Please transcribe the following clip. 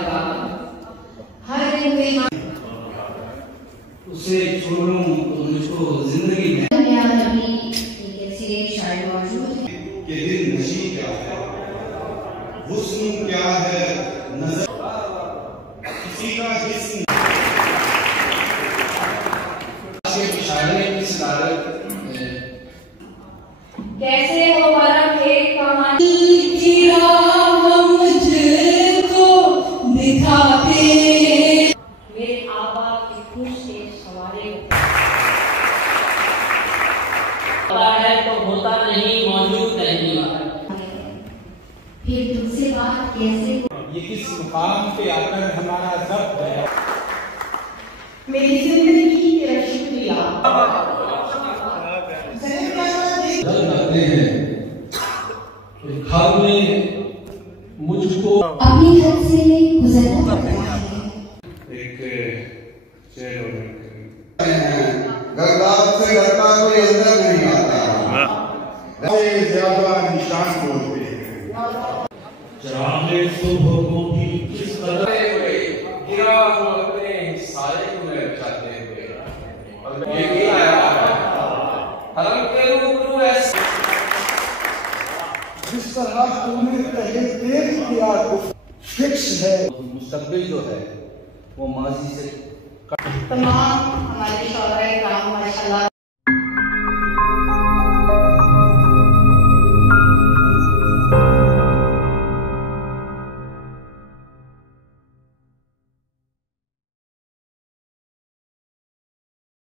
का हर दिन कोई उसे छोड़ूं तो मुझको जिंदगी में या नबी एक ऐसी शायद मौजूद है कि दिल नशी क्या है, हुस्न क्या है, नजर किसी का जिस्म कैसे हो बरम एक कहानी दिखाते मेरे आबा के खुश के सवारे है तो होता नहीं, मौजूद नहीं। फिर तुमसे बात कैसे ये किस मुकाम पे आकर हमारा ज़ब्त है। मेरी जिंदगी तेरा शुक्रिया करते हैं घर में मुझको अपनी हद से गुजरना पड़ता है। एक शेर गद्दार से डरता कोई अंदर नहीं आता, ज्यादा निशान बोलते हैं। चरागे सुबह को भी किस तरह गिरा वो अपने साये को में बचाते हुए और ये भी आया हरम के रूबरू ऐसे जिस तरह तूने पहले देख किया फिक्स है। मुस्तकबिल जो है वो माजी से तमाम हमारे शौहरे काम